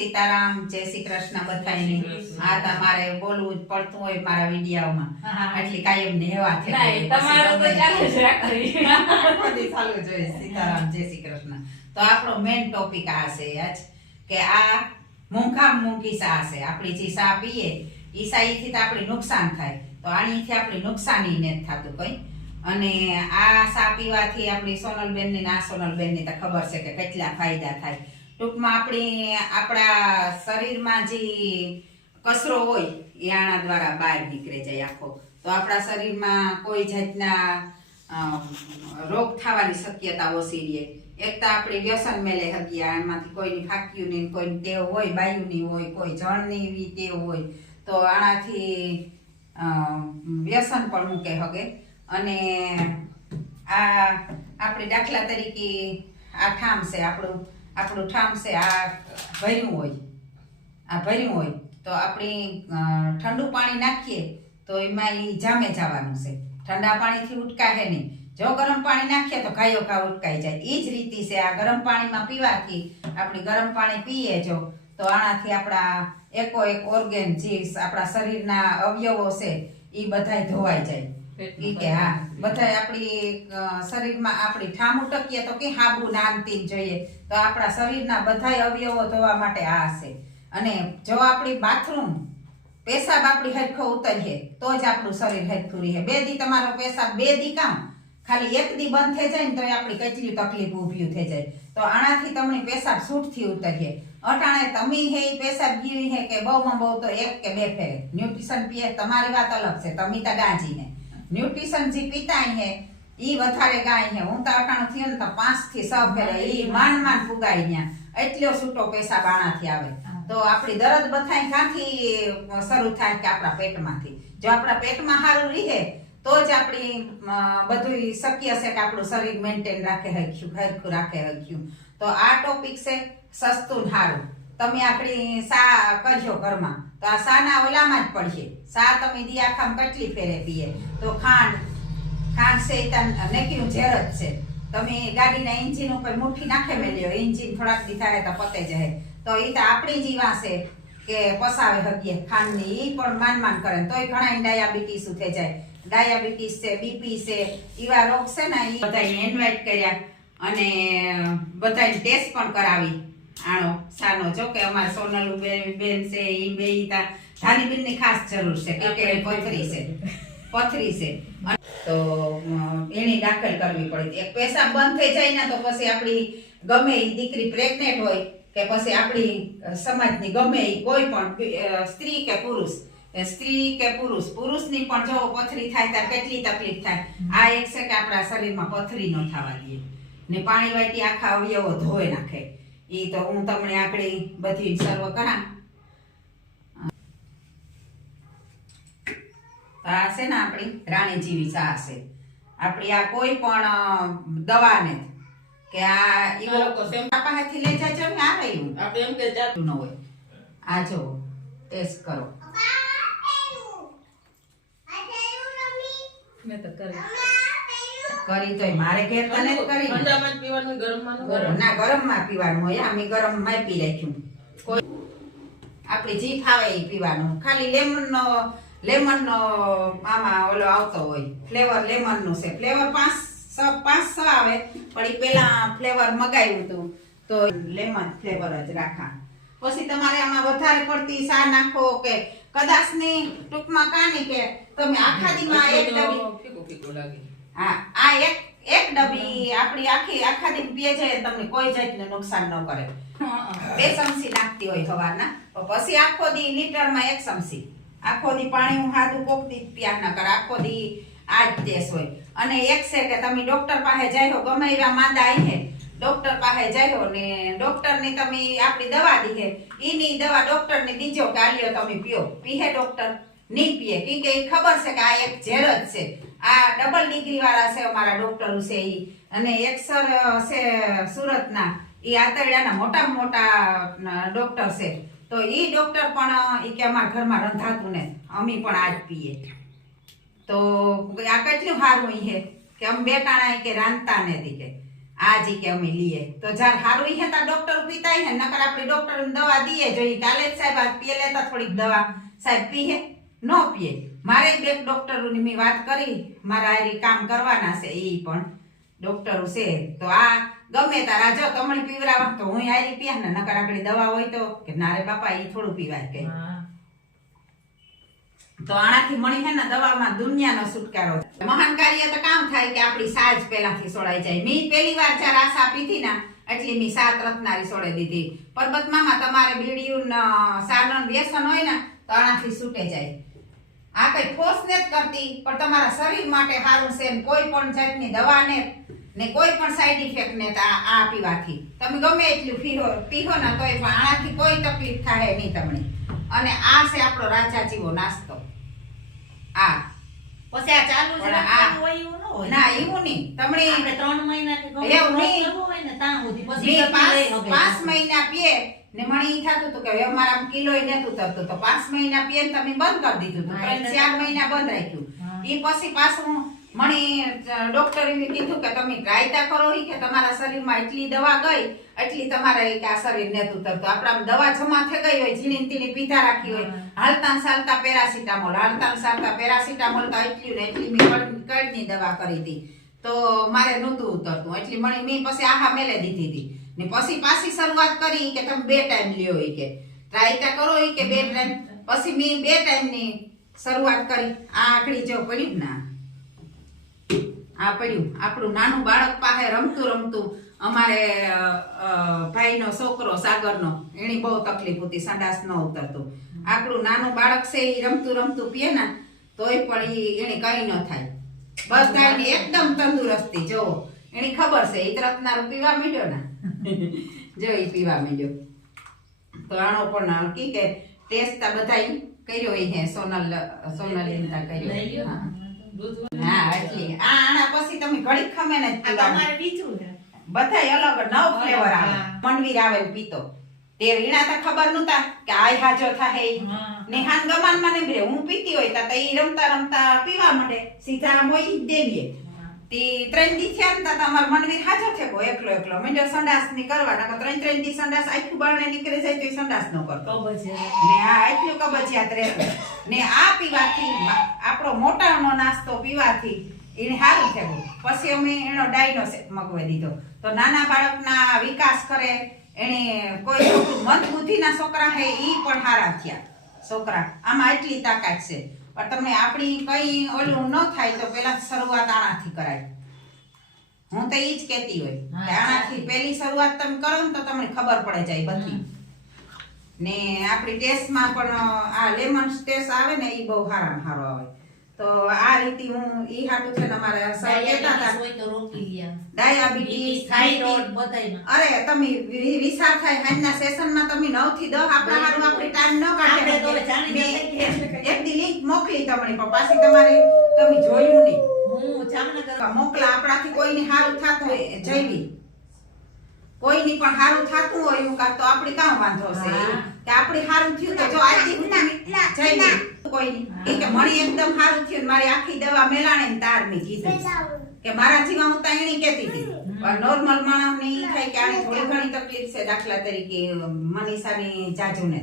સીતારામ, જય શ્રી કૃષ્ણ બધાને। આ તમારે બોલવું જ પડતું હોય મારા વિડિયાઓમાં, એટલે કાયમ ને એવા છે તમારો તો ચાલુ જ રાખવી ચાલુ જોઈએ સીતારામ, જય શ્રી કૃષ્ણ। તો આપણો મેઇન ટોપિક આ છે આજ કે આ મૂંઘી સા છે। આપણી જે સા પીએ ઈ સાઈથી તો આપણે નુકસાન થાય, તો આણીથી આપણે નુકસાની નથી થતું કઈ। અને આ સા પીવાથી આપણી સોનલબેન ની ના સોનલબેન ની તો ખબર છે કે કેટલા ફાયદા થાય। ટૂંકમાં આપણા શરીરમાં જે કચરો હોય એ આણા દ્વારા બહાર નીકળી જાય આખો, તો આપણા શરીરમાં કોઈ જાતના રોગ થવાની શક્યતા ઓછી રહે। એક તો આપણી વ્યસન મેલે હગી, આમાંથી કોઈની ફાક્યું ની, કોઈની ટેવ હોય બાયુની હોય, કોઈ જળની એવી ટેવ હોય, તો આનાથી વ્યસન પણ મૂકે હગે। અને આ આપણે દાખલા તરીકે આ ઠામ છે આપણું ઠામ છે, આ ભર્યું હોય તો આપણે ઠંડુ પાણી નાખીએ તો એમાં એ જામે જવાનું છે, ઠંડા પાણીથી ઉટકાશે નહીં। જો ગરમ પાણી નાખીએ તો ઘાયો ઘા ઉટકાઈ જાય। એ જ રીતે છે આ ગરમ પાણીમાં પીવાથી, આપણે ગરમ પાણી પીએ જો તો આનાથી આપણા એકો એક ઓર્ગેન જે આપણા શરીરના અવયવો છે એ બધાય ધોવાઈ જાય। ઈ કે હા બધા આપણી શરીરમાં આપણી ઠામ ઉટકીએ તો કે હાબુ નાનતી જોઈએ, તો આપણા શરીરના બધા અવયવો ધોવા માટે આ છે। અને જો આપણી બાથરૂમ પેશાબ આપણી હરખો ઉતરીએ તો જ આપણું શરીર હરખું રહે। 2 દી તમારો પેશાબ 2 દી કામ, ખાલી 1 દી બંધ થઈ જાય ને તો આપણી કેટલી તકલીફ ઊભી થઈ જાય। તો આનાથી તમને પેશાબ છૂટથી ઉતરીએ। અટાણે તમે હે પેશાબ ગીરી હે કે બહુમાં બહુ તો 1 કે 2 ફેરે ન્યુટ્રિશન પીએ, તમારી વાત અલગ છે, તમે તો ગાંજીને ન્યુટ્રિશન જે પીતાય હે ઈ વધારે ગાય હે। હું તો અટાણું થયું ને તો 5 થી 6 ફેરે ઈ માંડ ફુગાઈ ન્યા, એટલો છૂટો પેશાબ આનાથી આવે। તો આપણી દરદ બથાઈ ક્યાંથી શરૂ થાય કે આપણા પેટમાંથી। જો આપણા પેટમાં સારું રહે તો જ આપણી બધું શક્ય છે કે આપણું શરીર મેન્ટેન રાખે હરખું રાખે હરખ્યું। તો આ ટોપિક છે સસ્તું સારું। તમે આપણી સા કરજો ઘરમાં તો આ સાના ઓલામાં જ પડશે। સા તમે દિયાખામ કેટલી ફેરે પીએ તો ખાંડ છે નેકીનું ઝેર જ છે। તમે ગાડીના એન્જિન ઉપર મુઠ્ઠી નાખે મેલ્યો, એન્જિન થોડાક દી થાય તો પતે જાય, તો એ તો આપણી જીવા છે કે પસાવે હગીએ ખાંડની, એ પણ માન કરે તોય ઘણા ડાયાબિટીસ થઈ જાય। ડાયાબિટીસ છે, બીપી છે, એવા રોગ છે ને એ બધાને ઇન્વાઇટ કર્યા અને બધાને ટેસ્ટ પણ કરાવી આનો સાનો। જો કે અમારે સોનલ બેન છે એ બે ધાનીબેન ની ખાસ જરૂર છે કે પથરી છે તો એની દાખલ કરવી પડી। એક પેશાબ બંધ થઈ જાય ને તો પછી આપણી ગમે એ દીકરી પ્રેગ્નેન્ટ હોય કે પછી આપણી સમાજની ગમે એ કોઈ પણ સ્ત્રી કે પુરુષની પણ જો પથરી થાય ત્યારે કેટલી તકલીફ થાય। આ એક છે કે આપણા શરીરમાં પથરી ન થવા દે ને પાણી વાટી આખા અવયવો ધોઈ નાખે। એ તો હું તમને આગળ બધી સર્વ કરા। આ છે ને આપણી રાણી જેવી ચા છે। આપણી આ કોઈ પણ દવાને કે આ લોકો પાસેથી લઈ જાજો ને આ રહ્યું આપણે એમ કે જાતું ન હોય। આ જો ટેસ્ટ કરો, મેં તો કરી તોય મારે ઘેર તને જ કરી ઠંડામાં જ પીવાનું, ગરમમાં ના ગરમમાં પીવાનું હોય। અમે ગરમમાં પી રાખ્યું, કોઈ આપણી જી ફાવે એ પીવાનું। ખાલી લેમનનો આમાં ઓલો આવતો હોય ફ્લેવર, લેમનનું છે ફ્લેવર 5-6 આવે, પણ એ પેલા ફ્લેવર મગાવ્યું હતું તો લેમન ફ્લેવર જ રાખા। પછી તમારે આમાં વધારે પડતી સા નાખો કે કદાચ ની ટૂંકમાં કાની કે તમે આખા દીમાં એક ડબ્બી ફીકું લાગે, હા આ એક ડબ્બી આપણી આખા દી પીએ છે, તમને કોઈ જાતનું નુકસાન ન કરે। 2 ચમચી નાખતી હોય સવારના, પછી આખો દી લીટરમાં 1 ચમચી, આખો દી પાણી હું હાદું કોક દી પ્યાર ના કર, આખો દી આ જ ટેસ્ટ હોય। અને એક છે કે તમે ડોક્ટર પાસે જાયો, ગમે એવા માંદા આવી ડોક્ટર પાસે જાયો ને ડોક્ટરની તમે આપણી દવા દીધે, એની દવા ડોક્ટરને દીજો કે આ લ્યો તમે પીઓ, પીહે ડોક્ટર નહીં પીએ, કેમ કે એ ખબર છે કે આ એક ઝેર જ છે। આ ડબલ ડિગ્રી વાળા છે અમારા ડોક્ટર છે ઈ, અને એક સર છે સુરતના, એ આતરડાના મોટામાં મોટા ડોક્ટર છે। તો ઈ ડોક્ટર પણ ઈ કે અમારા ઘરમાં રંધાતું ને અમે પણ આ જ પીએ। તો આ કેટલું સારું હે કે અમે 2 ટાણા કે રાંધતા નથી કે આજી કે અમે લઈએ તો જ્યારે હારું હે તા ડોક્ટર પીતા હે નકર આપણે ડોક્ટર દવા દઈએ જોઈએ કાલે જ સાહેબ આ પીએ લેતા થોડીક દવા સાહેબ પીએ ન પીએ મારે બે ડોક્ટરોની મેં વાત કરી મારા હારી કામ કરવાના છે ઈ પણ ડોક્ટરો છે તો આ ગમે તારા જો તમને પીવરાવા તો હું હારી પીયા ને નકર આગળ દવા હોય તો કે ના રે બાપા ઈ થોડું પીવાય કે તો આનાથી મળી હે ને દવામાં દુનિયાનો છુટકારો મહાન કાર્ય તો કામ થાય કે આપણી સાજ પહેલાથી સોડાઈ જાય મી પહેલી વાર જ્યારે આશા પીધી ને એટલે મી 7 રત્નારી સોડે દીધી પરબત મામા તમારે બીડીયું સારનું વ્યસન હોય ને તો આનાથી છૂટે જાય આ કઈ ફોર્સ ને જ કરતી પણ તમારા શરીર માટે સારું છે કોઈ પણ જાતની દવા ને કોઈ પણ સાઈડ ઇફેક્ટ ને આ પીવાથી તમે ગમે એટલું પીવો ને તોય પણ આનાથી કોઈ તકલીફ થાય નહીં તમને અને આ છે આપણો રાજા જેવો નાસ્તો આ પછી આ ચાલુ જ રાખવાનું હોય એવું ન હોય ના એવું નહીં તમને આપણે 3 મહિના કે ગમે એવું નહીં. કરવું હોય ને ત્યાં સુધી મેં પછી પાંચ મહિના પીએ ને મને ઈ થતું હતું કે હવે અમારા કિલોય નતું થતું તો 5 મહિના પીએ ને તમે બંધ કરી દીધું તો 3-4 મહિના બંધ રાખ્યું ઈ પછી પાછું મને ડોક્ટરે કીધું કે તમે ટ્રાય કરો ઈ કે તમારા શરીરમાં એટલી દવા ગઈ એટલી તમારે ઈ કે આ શરીર નતું ઉતરતું આપણા દવા જમા થઈ ગઈ હોય ઝીણી તીણી પીધા રાખી હોય હાલતા ચાલતા પેરાસિટામોલ તો એટલી ને એટલી મેં કડની દવા કરી હતી તો મારે નહોતું ઉતરતું એટલે મને મેં પછી આહા મેલે દીધી હતી ને પછી પાછી શરૂઆત કરી કે તમે 2 ટાઈમ લ્યો ઈ કે ટ્રાય કરો ઈ કે 2 ટાઈમ પછી મેં 2 ટાઈમની શરૂઆત કરી આ આકડી જો પડ્યું ના આ પડ્યું આપણું નાનું બાળક પાસે રમતું અમારે ભાઈનો છોકરો સાગરનો એની બહુ તકલીફ હતી સંડાસ ન ઉતરતું આપણું નાનું બાળક છે એ રમતું પીએ ને તોય પણ એને કઈ ન થાય બધાની એકદમ તંદુરસ્તી જો એની ખબર છે ઈ રત્નારું પીવા માંડ્યો ને જો ઈ પીવા માંડ્યો તો આનો પણ કી કે ટેસ્ટ બધા કર્યો ઈ હે સોનલિનતા કર્યો હા એટલી આના પછી તમે ઘડીક ખમે ને તમારે બીજું છે બધાય અલગ 9 ફ્લેવર આવે મનવીર આવે ને પીતો તે રીણા તો ખબર નતા કે આય હાજો થાહે નેહાન ગમાન મને બરે હું પીતી હોય તો ઈ રમતા પીવા માંડે સીધા મોઈ દેવીએ તી 3 દી થયા ને તમાર મનવીર હાજો થેકો એકલો મંડ્યો સંડાસ ની કરવા નકો 3 દી સંડાસ આખું બારણે નીકળી જાય તો સંડાસ ન કરતો ને આ એટલું કબજિયાત રહેતો ને આ પીવાથી આપણો મોટાનો નાસ્તો પીવાથી એને સારું થયું પછી અમે એનો ડાયનોસેટ મગવી દીધો તો નાના બાળકના વિકાસ કરે એને કોઈ છોકરું મંદ બુદ્ધિના છોકરા હે ઈ પણ સારા થયા છોકરા આમાં એટલી તાકાત છે પણ તમને આપણી કઈ ઓલું ન થાય તો પેલા શરૂઆત આનાથી કરાય હું તો ઈ જ કહેતી હોય કે આનાથી પહેલી શરૂઆત તમે કરો ને તો તમને ખબર પડે જાય બધી ને આપણી ટેસ્ટમાં પણ આ લેમન ટેસ્ટ આવે ને ઈ બહુ સારામાં સારો આવે તો આ રીતે હું ઈ હાટું છે ને અમારે સર કહેતા હતા હોય તો રોકી લ્યા ડાયાબિટીસ થાઇરોઇડ બધાયમાં અરે તમે વિસાર થાય આજના સેશનમાં તમે 9 થી 10 આપણા હારું આપણી ટાઈમ ન આપણે તો કાઢે જાણી એક દી લિંક મોકલી તમને પણ પાછી તમારે તમે જોયું નહીં હું જામનગર મોકલા આપણાથી કોઈને હારું થાતું હોય જઈવી કોઈની પણ હારું થાતું હોય એવું કાં તો આપણે કામ વાંધો છે એવું કે આપણે હારું થયું તો જો આજથી હું જઈવી કોઈની ઈ કે મણી એકદમ હારું થયું ને મારી આખી દવા મેલાણે ને તાર મેં કીધું કે મારા જીવા હું તાણી કહેતી હતી પણ નોર્મલ માણસને ઈ થાય કે આને થોડી ઘણી તકલીફ છે દાખલા તરીકે મનીષાની જાજુને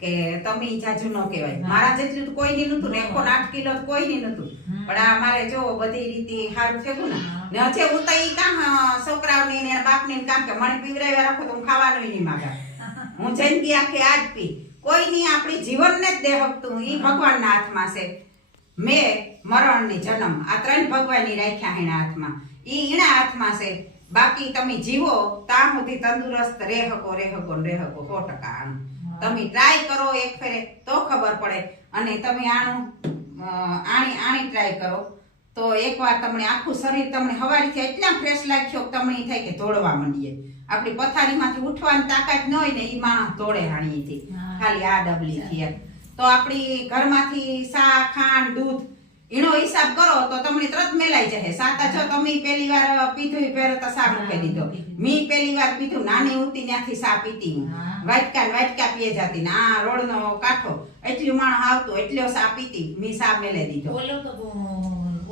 કે તમે જાજુ ન કહેવાય મારા જેટલું તો કોઈની નતું ને 108 કિલો તો કોઈની નતું પણ આ મારે જો બધી રીતે સારું થયું ને હજે હું તો ઈ કામ છોકરાઓની ને બાપની કામ કે મને પીવરાવ્યા રાખો તો હું ખાવાનું નહીં માંગા હું જિંદગી આખી આજ પી કોઈની આપણી જીવનને જ દે હકતું ઈ ભગવાનના હાથમાં છે મેં મરણ ને જન્મ આ 3 ભગવાનની રાખ્યા એના હાથમાં ઈ એના હાથમાં છે બાકી તમે જીવો ત્યાં સુધી તંદુરસ્ત રહે હકો 100% આનું તમે ટ્રાય કરો એક ફેરે તો ખબર પડે અને તમે આણી ટ્રાય કરો તો એકવાર તમને આખું શરીર તમને હવારીથી એટલા ફ્રેશ લાગ્યો કે તમને થાય કે દોડવા માંડીએ આપણી પથારીમાંથી ઉઠવાની તાકાત ન હોય ને ઈ માણસ દોડે હાણીથી ખાલી આ ડબલી થી તો આપણી ઘરમાંથી સા ખાંડ દૂધ એનો હિસાબ કરો તો તમને તરત મેલાઈ જશે સાતા જો તમે પહેલી વાર પીધું ફેર તો સા મૂકી દીધો મી પહેલી વાર પીધું નાની ઉતી ત્યાંથી સા પીતી હું વાટકા પીએ જતી ને આ રોડનો કાંઠો એટલું માણસ આવતું એટલો સા પીતી મી સા મેલે દીધો બોલો તો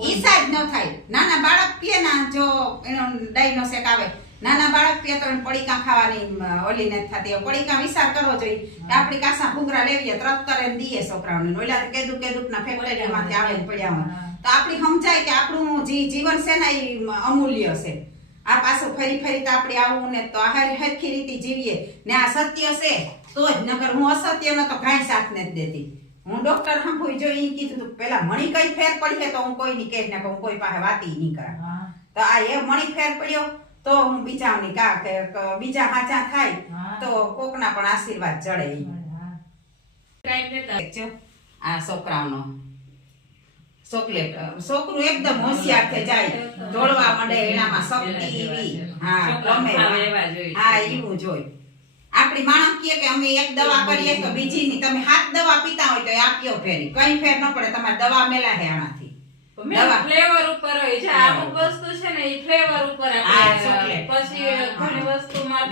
ઈસા જ ન થાય. નાના બાળક પીએ ને જો એનો ડાયનો શેક આવે, નાના બાળક પીએ તો એને પડીકા ખાવાની ઓલી નથી થતી. પડીકા વિચાર કરવો જોઈએ કે આપણી કાસા ભૂંગરા લેવીએ તરત એને દઈએ છોકરાઓને. ઓલા તો કેદુક ના ફેક્ટરીમાંથી આવે ને પડ્યા હોય તો આપણી સમજાય કે આપણું જીવન છે ને એ અમૂલ્ય છે. આ પાછું ફરી તો આપણે આવું ને તો હરખી રીતે જીવીએ ને આ સત્ય છે તો જ, નકર હું અસત્યનો તો કાંઈ સાથ નથી દેતી. હું ડોક્ટર સાંભળી જો ઈ કીધું તું પેલા મણી કઈ ફેર પડી છે તો હું કોઈની કહીશ ને હું કોઈ પાસે વાતી નહીં કરા. તો આ એ મણી ફેર પડ્યો તો હું બીજાની કે બીજા હાચા થાય તો કોકના પણ આશીર્વાદ જડે. જો આ છોકરાઓનો ચોકલેટ, છોકરું એકદમ હોશિયાર થઈ જાય, દોડવા માંડે, એનામાં શક્તિ એવી. હા ગમે હા એવું જોઈ. આપણી માણસ કહે કે અમે એક દવા કરીએ તો બીજીની તમે 7 દવા પીતા હોય તો એ આપ્યો ફેરી કઈ ફેર ન પડે. તમારે દવા મેલા હે આનાથી ફ્લેવર ઉપર હોય છે. અમુક વસ્તુ છે ને એ ફ્લેવર ઉપર હા, ચોકલેટ. પછી ઘણી વસ્તુમાં